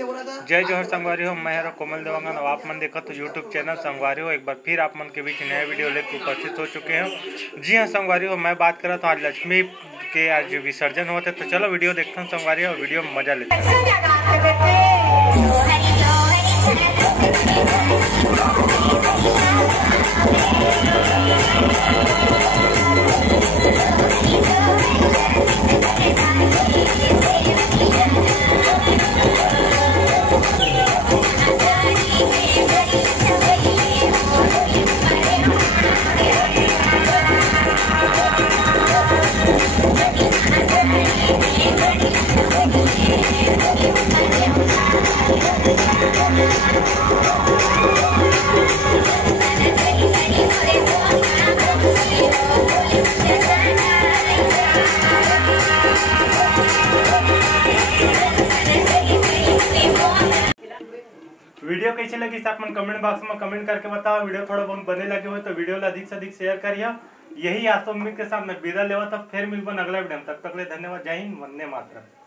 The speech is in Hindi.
जय जोहर संगवारी हो, मैं हरा कोमल देवांगन और आप मन देखा तो यूट्यूब चैनल संगवारी हो। एक बार फिर आप मन के बीच नया वीडियो लेकर उपस्थित हो चुके हैं। जी हाँ संगवारी हो, मैं बात कर रहा था आज लक्ष्मी के आज विसर्जन होते, तो चलो वीडियो देखते हैं संगवारी हो, वीडियो में मजा लेते हैं। वीडियो कैसे लगी आप मन कमेंट बॉक्स में कमेंट करके बताओ। वीडियो थोड़ा बहुत बने लगे हो तो वीडियो अधिक से अधिक शेयर करिए। यही आशा उम्मीद के साथ मैं विदा लेवा, तब फिर मिलबन अगला वीडियो में। तब तक ले धन्यवाद। जय हिंद, वंदे मातरम।